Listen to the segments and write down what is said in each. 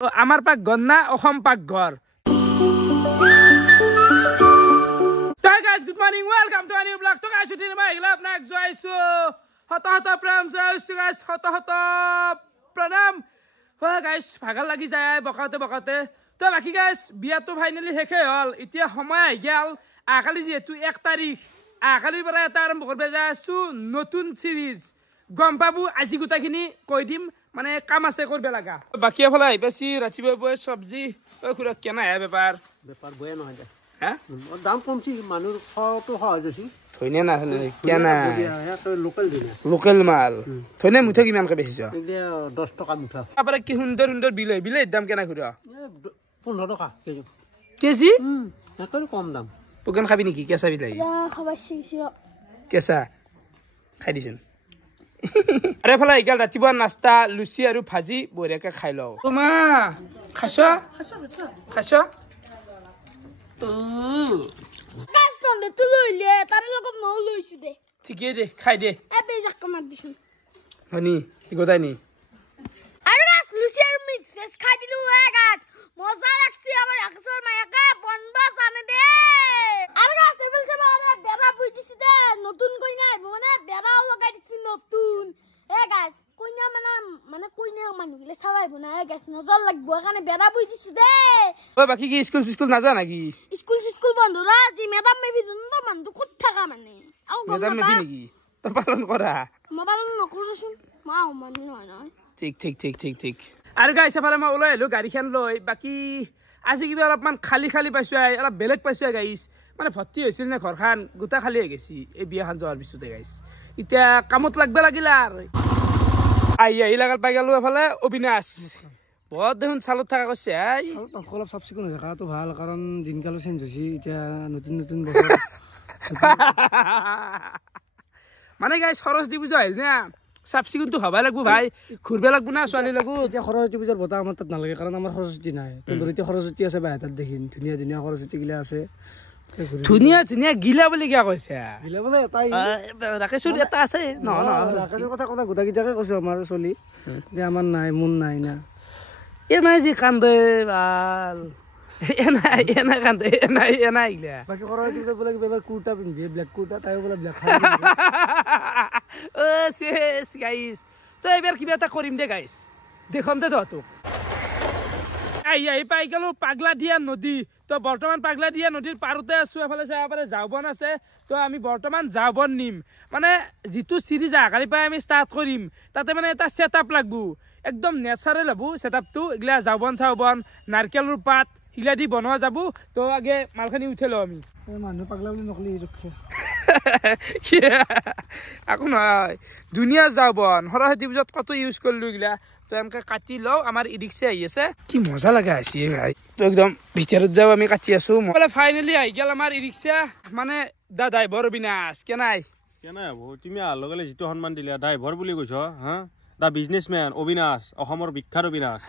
আমাৰ পাকঘৰ না অসম পাকঘৰ তাই guys good morning welcome to a new blog তো গাইস উঠিনে মই এগলা আপোনাক জয়ছো হত প্ৰেম জয়ছো গাইস হত প্ৰণাম হয় গাইস ভাগৰ লাগি যায় বকাতে তো বাকি গাইস বিয়াটো ফাইনালি শেষে হল এতিয়া সময় আহি গেল আকালি যেহেতু 1 তাৰিখ আকালিৰ পৰা এটা আৰম্ভ কৰিব যাইছো নতুন সিৰিজ গম পাবো আজি গুটাখিনি কৈ দিম মানে কাম আছে কৰিব লাগা বাকি এফালে আইপাছি ৰাতিপুৱা বয় সবজি খুৰা কেনা আ বেপাৰ বয়ে নহয় দে হ্যাঁ দাম কমছি মানুষ খাওয়াটো সহজ হইছি থইনে না কেনা লোকাল মাল থইনে মুঠা কিমানকে বেচিছ এতিয়া 10 টকা মুঠা তারপরে কি সুন্দর বিলের দাম কেনা খুৰা 15 টকা কেজি কেজি এটার কম দাম পোকান খাবি নেকি কেঁচা বিলাহী কেঁচা খাই দিছোন আরে ফেলা ইগাল ৰাতিপুৱা নাস্তা লুচি আৰু ভাজি বঢ়িয়াকে খাই লওঁ তোমা খাইছ ঠিকেই দে খাই দে হনি গোটাই নি মজা লাগছে আমার একসর মায়াকা বনবা জানে দে আর গা সেবল সেবা আরে বেড়া বুই দিছি দে নতুন কইনা মানে বেড়াও লাগাই দিছি নতুন এ গাইস কইনা মানে কইনা মানুগলে সবাইব না এ গাইস নজর লাগবো কারণে বেড়া বুই দিছি দে ও বাকি কি স্কুল না যা নাকি স্কুল বন্ধ রাজি ম্যাডাম মেবি তো মানু কত থাকা মানে আও ম্যাডাম মেবি নাকি তো পালন করা মোবাইল নকরছুন মাও মানে না ঠিক আৰু গাইছ এফালে মই ওলাই আহিলোঁ গাড়ীখন লৈ বাকী আজি কিবা অলপমান খালী পাইছোঁ অলপ বেলেগ পাইছোঁ গাইছ মানে ভৰ্তি হৈছিল নে ঘৰখন গোটা খালী হৈ গৈছে এই বিয়াখন যোৱাৰ পিছতে গাইছ এতিয়া কামত লাগব লাগিলা আৰু আহি লাগাল পাই গ'লোঁ এফালে অবিনাশ বহুত দেখোন চালত থকা কৈছে অলপ চাফ চিকুণ হৈ থকাটো ভাল কাৰণ দিনকালো চেঞ্জ হৈছে এতিয়া নতুন বছৰ মানে গাইছ সৰস্বতী পূজা আহিল না চাফ চিকুণটো হবাই লাগবো ভাই ঘূৰব লাগবো না ছোৱালী লাগবো এতিয়া সৰস্বতী পূজাৰ বতাহ আমাৰ তাত নালাগে কাৰণ আমাৰ সৰস্বতী নাই তোৰ এতিয়া সৰস্বতী আছে বা হাতত দেখিন ধুনীয়া সৰস্বতী গিলা আছে ধুনীয়া গিলা বুলি কিয় কৈছে গিলা বোলে এটাই ৰাকেশৰ এটা আছে ৰাকেশৰ কথা গোটাকেইটাকে কৈছো আমাৰ চলি যে আমাৰ নাই মন নাই না নাই যি কান্দে ভাল এনাই কান্দে এনাই গিলা বাকী সৰস্বতী পূজাত বোলে কিবা কুৰ্তা পিন্ধবি ব্লেক কুৰ্তা তাই বোলে ব্লেক শেষ গাইছ তো এবাৰ কিবা এটা কৰিম দে গাইছ দেখম দে তহঁতক আহি পাই গেলো পাগলা দিয়া নদী তো বৰ্তমান পাগলা দিয়া নদীৰ পাৰতে আছো এফালে চাব পাৰে ঝাওবন আছে তো আমি বৰ্তমান ঝাওবন নিম মানে যিটো চিৰিজ আগাৰি পাই আমি ষ্টাৰ্ট কৰিম তাতে মানে এটা ছেটআপ লাগবো একদম নেচাৰেল হ'ব ছেটআপটো এগলা ঝাওবন নাৰকেলৰ পাত হিলা দি বনোৱা যাব তো আগে মালখানি উঠে লওঁ আমি মানুহ পাগলা বুলি নকলি ৰক্ষে আকো নহয় ধুনীয়া ঝাওবন সৰস্বতী পূজাত কত ইউজ কৰিলো এগলা তো এনেকে কাটি লওঁ আমাৰ ই ৰিক্সা আহি আছে কি মজা লগা আছে ভাই তো একদম ভিতৰত যাওঁ আমি কাটি আছো ফাইনেলি আহি গেল আমাৰ ই ৰিক্সা মানে দা ড্ৰাইভাৰ অবিনাশ কেনাই হ'ব তুমি আহাৰ লগে যিটো সন্মান দিলা ড্ৰাইভাৰ বুলি কৈছ হা দা বিজনেছমেন অবিনাশ অসমৰ বিখ্যাত অবিনাশ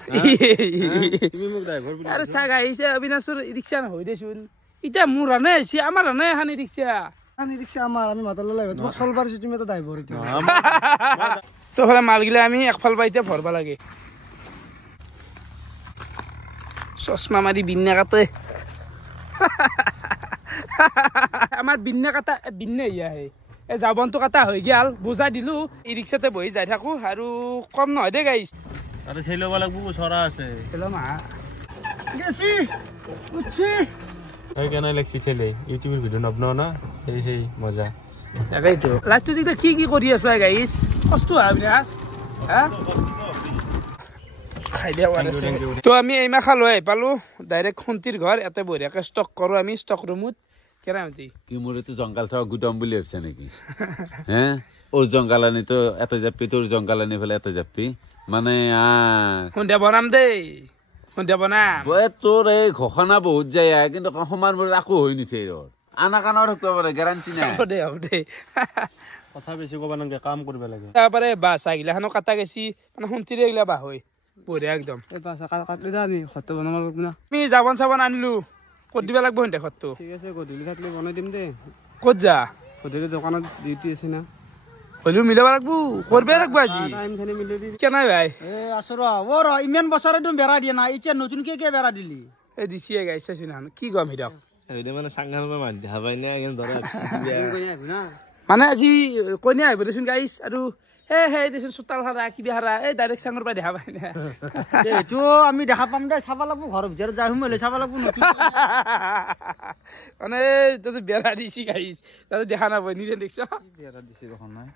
তুমি মোক ড্ৰাইভাৰ বুলি আৰু চাগ আহিছে অবিনাশৰ ই ৰিক্সা নহয় দেচোন এতিয়া মোৰ ৰানে আহিছে আমাৰ ৰানে এখন ই ৰিক্সা আমাৰ আমি মাতাল লাগিব তোমাক চল পাৰিছো তুমি এটা ড্ৰাইভাৰ এতিয়া তো ফালে মালগিলা আমি একফাল পৰা এতিয়া ভৰবা লাগে চশমা মাৰি বিন্নে কাটে আমাৰ বিন্নে আহে এই জাবনটো কাটা হৈ গেল বুজাই দিলো ই ৰিক্সাতে বহি যাই থাকো আৰু কম নহয় দে গাইছ আৰু সেই ল'ব লাগিব চৰা আছে কেনে লাগছি ঠেলে ইউটিউবৰ ভিডিঅ' নবনাও না সেই মজা তাকেইতো লাইফটো এতিয়া কি কৰি আছো গাইছ কষ্ট অবিনাশ খাই দিয়া তো আমি এইমাখা লৈ আহি পালো ডাইৰেক্ট খুন্তিৰ ঘৰ ইয়াতে বঢ়িয়াকে ষ্টক কৰো আমি ষ্টক ৰুমত কেৰামতি কি মোৰ এইটো জংঘল থকা গুদাম বুলি ভাবিছা নেকি হে ওর জংঘল আনি তো এত জাপি তোর জংঘল আনি ফেলে এত জাপি মানে সন্ধিয়া বনাম দেই সন্ধিয়া বনাম তোর এই ঘোষণা বহুত যায় কিন্তু সমান মূৰত আকৌ হৈ নিছে আনা কাণৰ থাকিব পাৰে গেৰাণ্টি নাই হ'ব দে কথা বেছি ক'ব নালাগে কাম কৰিব লাগে তারপরে বাস আগিলাখানো কাটা গেছি মানে শুনতিরে এগুলা বাহ হয় বঢ়িয়া একদম এই বাস কাটলি দা আমি খত বনাব লাগব না আমি জাবন আনিলো কত দিবা লাগবো হেনতে খতটো ঠিক আছে গধূলি থাকলে বনাই দিম দে কত যা গধূলি দোকানত ডিউটি আছে না হলেও মিলাব লাগবো করবে লাগবো আজি টাইমখানি মিলাই দি কেনাই ভাই এ আছো ৰ ইমান বছৰে তুমি বেৰা দিয়া নাই এতিয়া নতুনকে কে বেৰা দিলি এই দিছিয়ে গাইছ চাইছিনা কি কম হিৰক এইটো মানে চাংঘাল পৰা মাৰি দেখা পাই নাই ধৰা মানে আজি কইনা আহিব দেচোন গাইছ আৰু হে দেচোন চোতাল হাৰা কিবা হাৰা এই ডাইৰেক্ট চাঙৰ পৰা দেখা পাই না এইটো আমি দেখা পাম দে চাব লাগব ঘৰৰ ভিতৰত যাই সোমালে চাব লাগব নতুন মানে তাতে বেৰা দিছি গাইছ তাতে দেখা নাপায় নিজে দেখছ বেৰা দিছে দেখোন নাই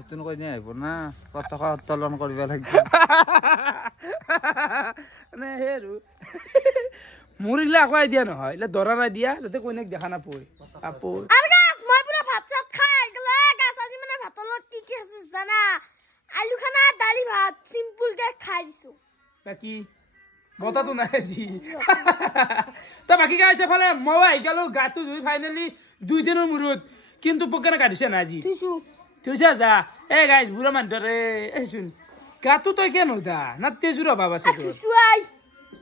নতুন কইনা আহিব না পতাকা উত্তোলন কৰিব লাগিব মানে সেই আৰু মোৰ এইগিলা আকৌ আইডিয়া নহয় এইগিলা দৰা নাই দিয়া যাতে কইনাক দেখা নাপায় আপো আৰু গাছ মই পুৰা ভাত চাত খাই গলে গাছ আজি মানে ভাতৰ লগত কি আছে জানা আলু খানা দালি ভাত সিম্পল কে খাই দিছো বাকি বতাটো নাই আজি তো বাকি গাইছে ফালে মই আহি গেলো গাটো ধুই ফাইনেলি 2 দিনৰ মূৰত কিন্তু পকেনে কাটিছে না আজি তুইছো তুইছা যা এ গাইছ বুঢ়া মানুহৰে এ শুন গাটো তই কেন উঠা না তেজুৰ অভাৱ আছে তোৰ তুই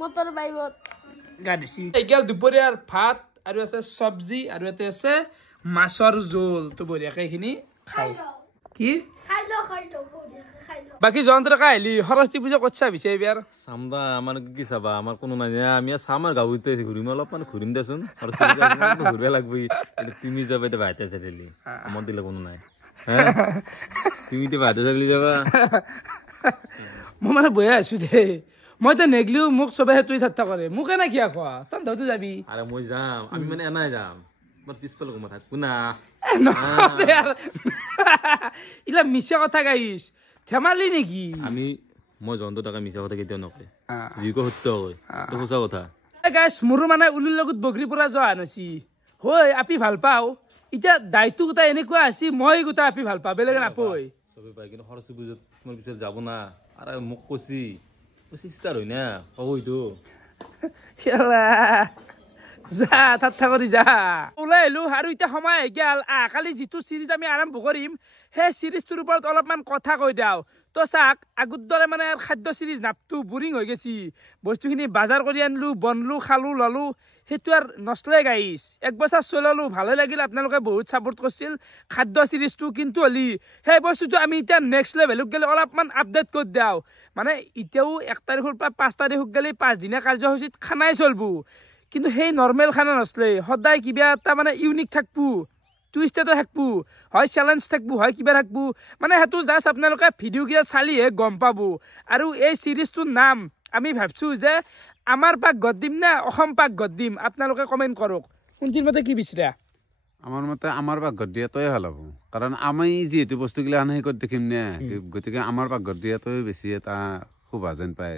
মটৰ বাইবত গা দিছি এইগাল দুপৰীয়াৰ ভাত আৰু আছে চব্জি আৰু ইয়াতে আছে মাছৰ জোল তো বঢ়িয়াকে এইখিনি খাই কি খাই লো খাই লো বাকি যন্ত্র কাহিলি সৰস্বতী পূজা কচ্ছা বিছে এবাৰ চামদা আমাৰ কি চাবা আমাৰ কোনো নাই আমি চাম আৰু গাঁৱতে ঘূৰিম অলপমান ঘূৰিম দেচোন আৰু ঘূৰিব লাগব তুমি যাবা এতিয়া ভাইতে চাইলি আমাৰ দিলে কোনো নাই তুমি এতিয়া ভাইতে চাইলি যাবা মই মানে বহি আছো দে মই তো নেগলিও মোক চবে তুই ঠাট্টা কৰে মোক এনে কিয়া খোৱা তই ধৰতো যাবি আৰে মই যাম আমি মানে এনাই যাম পিছফালে ঘুমা থাকবো না ইলা মিছা কথা গাইছ ধেমালি নেকি আমি মই জন্তু টকা মিছা কথা কেতিয়াও নকয় যি কয় সত্য কয় তো সঁচা কথা গাইছ মোৰো মানে উলিৰ লগত বগৰী পৰা যোৱা নছি হয় আপি ভাল পাওঁ এতিয়া দায়িত্ব গোটা এনেকুৱা আছে মই গোটা আপি ভাল পাওঁ বেলেগে নাপয় চবে পাই কিন্তু সৰস্বতী পূজাত তোমাৰ পিছত যাব না আৰু মোক কৈছি চিষ্টাৰ হয় না কইতো যা ঠাট্টা কৰি যা ওলাই আহিলো আৰু এতিয়া সময় আহি গেল কালি যিটো চিৰিজ আমি আৰম্ভ কৰিম সেই চিৰিজটোৰ ওপৰত অলপমান কথা কৈ দিওঁ তো চাক আগৰ দৰে মানে খাদ্য চিৰিজ নাপটো বৰিং হৈ গেছি বস্তুখিনি বজাৰ কৰি আনিলো বনলো খালো ললো সেইটো আৰু নচলে গাইছ এক বছৰ চলালো ভালে লাগিল আপোনালোকে বহুত ছাপোৰ্ট কৰিছিল খাদ্য চিৰিজটো কিন্তু হলি সেই বস্তুটো আমি এতিয়া নেক্সট লেভেলত গ'লে অলপমান আপডেট কৰি দিওঁ মানে এতিয়াও 1 তাৰিখৰ পৰা 5 তাৰিখত গ'লে 5 দিনীয়া কাৰ্যসূচীত খানাই চলব কিন্তু সেই নৰ্মেল খানা নচলে সদায় কিবা এটা মানে ইউনিক থাকবো টুইষ্টেড থাকবো হয় চেলেঞ্জ থাকবো হয় কিবা থাকবো মানে সেইটো জাষ্ট আপোনালোকে ভিডিঅ' কেইটা চালিহে গম পাব আৰু এই চিৰিজটোৰ নাম আমি ভাবছোঁ যে আমাৰ পাক গদ দিম না অসম পাক গদ দিম আপোনালোকে কমেণ্ট কৰক কোনটিৰ মতে কি বিচাৰা আমাৰ মতে আমাৰ পাকঘৰ দিয়াটোৱে ভাল হ'ব কাৰণ আমি যিহেতু বস্তুগিলা আনি কৰি দেখিম নে গতিকে আমাৰ পাকঘৰ দিয়াটোৱে বেছি এটা শোভা যেন পায়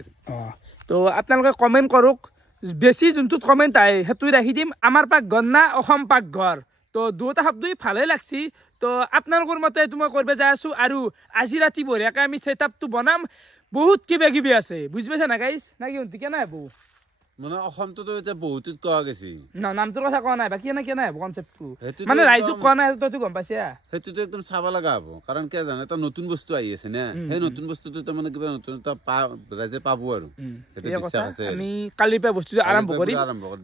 তো আপোনালোকে কমেণ্ট কৰক বেছি যোনটোত কমেণ্ট আহে সেইটোৱে ৰাখি দিম আমাৰ পাকঘৰ না অসম পাকঘৰ তো দুটা শব্দই ভালে লাগছি তো আপোনালোকৰ মতে এইটো মই কৰিব যাই আছো আৰু আজি ৰাতি বঢ়িয়াকৈ আমি ছেটআপটো বনাম বহুত কিবা কিবি আছে বুজি পাইছা না গাইছ না কি হন্তি কেনে হ'ব মানে অসমটোতো এতিয়া বহুতত কোৱা গৈছে নামটোৰ কথা কোৱা নাই বাকী এনে কেনে হ'ব কনচেপ্টটো মানে ৰাইজক কোৱা নাই তইতো গম পাইছা সেইটোতো একদম চাব লগা হ'ব কাৰণ কিয় জানে এটা নতুন বস্তু আহি আছে নে সেই নতুন বস্তুটো তাৰমানে কিবা নতুন এটা ৰাইজে পাব আৰু সেইটো বিশ্বাস আছে আমি কালিৰ পৰা বস্তুটো আৰম্ভ কৰিম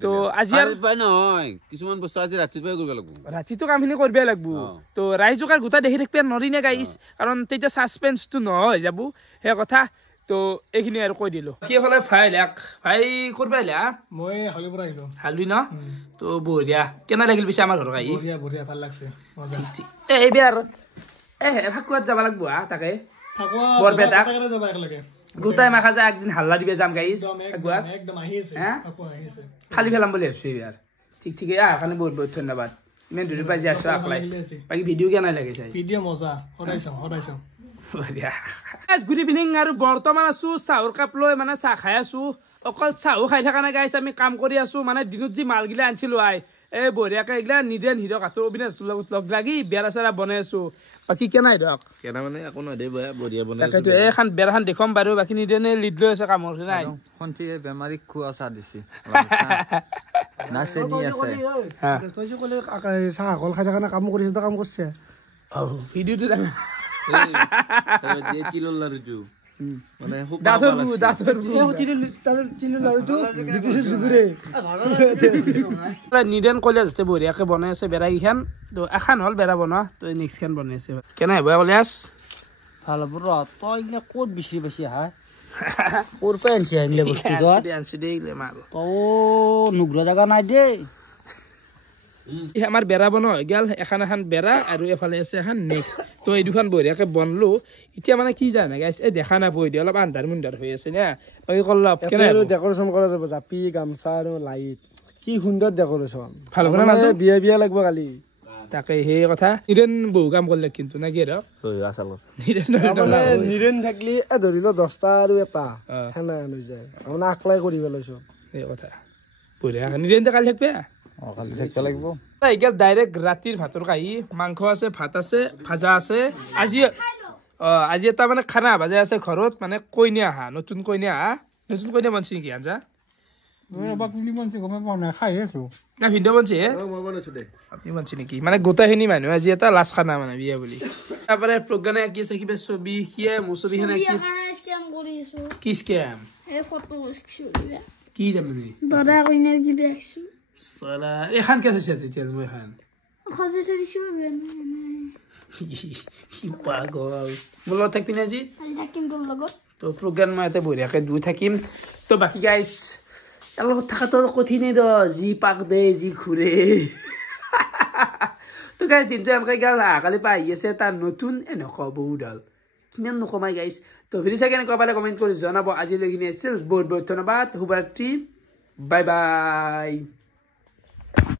তো আজি নহয় কিছুমান বস্তু আজি ৰাতিপুৱাই কৰিব লাগিব ৰাতিটো কামখিনি কৰিবই লাগিব তো ৰাইজক আৰু গোটা দেখি থাকিব নৰি নে গাইছ কাৰণ তেতিয়া ছাছপেন্সটো নহয় যাব সেই কথা তো এইখিনি আৰু কৈ দিলো কি ফালে ভাই কৰিব আহিলা মই হালিৰ পৰা আহিলো হালুই ন তো বঢ়িয়া কেনে লাগিল পিছে আমাৰ ঘৰত আহি বঢ়িয়া বঢ়িয়া ভাল লাগছে মজা এইবাৰ ফাকুৱাত যাব লাগিব তাকে ফাকুৱা বৰপেটা যাব একেলগে গোটাই মাখা যে একদিন হাল্লা দিবে যাম গাইছ ফাকুৱাত একদম আহি আছে ফাকুৱা আহি আছে ফালি ফেলাম বুলি ভাবিছো এইবাৰ ঠিক ঠিকে কাৰণে বহুত বহুত ধন্যবাদ ইমান দূৰ পাই যে আছো আকলাই বাকী ভিডিঅ' কেনে লাগে চাই ভিডিঅ' মজা সদায় চাওঁ গুড ইভিনিং আৰু বৰ্তমান আছো চাহৰ কাপ লৈ মানে চাহ খাই আছো অকল চাহো খাই থকা নাই গাইছ আমি কাম কৰি আছো মানে দিনত যি মালগিলা আনিছিলো আই এই বঢ়িয়াকে এইগিলা নিদেন হিৰক হাতৰ অবিনাশটোৰ লগত লগ লাগি বেৰা চেৰা বনাই আছো বাকী কেনে হিৰক কেনা মানে একো নহয় দে বঢ়িয়া বনাই তাকেতো এইখন বেৰাখন দেখুৱাম বাৰু বাকী নিদেনে লিড লৈ আছে কামৰ নাই সন্ধিয়ে বেমাৰীক খোৱা চাহ দিছে না চেনি আছে তই যে ক'লে চাহ অকল খাই থকা কাম কৰিছে তই কাম কৰিছে ভিডিঅ'টো জানা মানে খুব দাঁতৰ গু দাঁতৰ গু চিনি লাৰুটো ব্ৰিটিছৰ যুগুৰে নিদেন কলেজ বঢ়িয়াকে বনাই আছে বেৰাকেইখন তো এখন হ'ল বেৰা বনোৱা তো নেক্সটখন বনাই আছে কেনে হ'ব কলেজ ভাল হ'ব ৰ তই এইগিলা ক'ত বেছি বেছি হা ক'ৰ পৰা আনিছে আনিলে বস্তু আনছি দেই মাল তই নুগ্ৰ জাগা নাই দেই আমাৰ বেৰা বনোৱা হৈ গ'ল এখন এখন বেৰা আৰু এফালে আছে এখন নেক্সট তো এই দুখন বঢ়িয়াকে বনলো এতিয়া মানে কি জানে গাইছ এই দেখা নাপাই দিয়া অলপ আন্ধাৰ মুন্ধাৰ হৈ আছে না বাকী কল্লাপ কেনে ডেকৰেশ্যন কৰা যাব জাপি গামচা আৰু লাইট কি সুন্দৰ ডেকৰেশ্যন ভাল হ'ব না বিয়া বিয়া লাগিব কালি তাকে সেই কথা নিৰেন বহু কাম কৰিলে কিন্তু না কি আৰু আচলত নিৰেন থাকিলে ধৰি ল 10টা আৰু এটা সেনা হৈ যায় মানে আকলাই কৰিব লৈছো সেই কথা বঢ়িয়া নিৰেন কালি থাকবে কালি থাকিব লাগিব এইগাল ডাইৰেক্ট ৰাতিৰ ভাতৰ কাহি মাংস আছে ভাত আছে ভাজা আছে আজি আজি এটা মানে খানা ভাজা আছে ঘৰত মানে কইনা আহা নতুন কইনা বনছি নেকি আঞ্জা না ভিন্ন বনছি আপনি বনছি নেকি মানে গোটাখিনি মানুহ আজি এটা লাষ্ট খানা মানে বিয়া বুলি তারপরে প্রজ্ঞানে আঁকি আছে কিবা ছবি কিয়ে মোৰ ছবিখানে আঁকি আছে স্ক্যাম কৰিছো কি স্ক্যাম এই ফটো কি জানি দৰা কইনাৰ কি দেখছো সালা এখান কে আছে তেতিয়া মই এখান খজে দিছো কি পাগল বলো থাকবি না আজি কালি থাকিম তোৰ লগত তো প্ৰজ্ঞান মই ইয়াতে বঢ়িয়াকে দুই থাকিম তো বাকী গাইছ ইয়াৰ লগত থকাটো কঠিনেই দ যি পাক দে যি ঘূৰে তো গাইছ দিনটো এনেকৈ গাল কালি পৰা আহি আছে তাৰ নতুন এনেকুৱা বহুডাল কিমান নকমাই গাইছ তো ভিডিঅ' চাই কেনেকুৱা পালে কমেণ্ট কৰি জনাব আজিলৈ কিনে আছিল বহুত বহুত ধন্যবাদ শুভৰাত্ৰি বাই বাই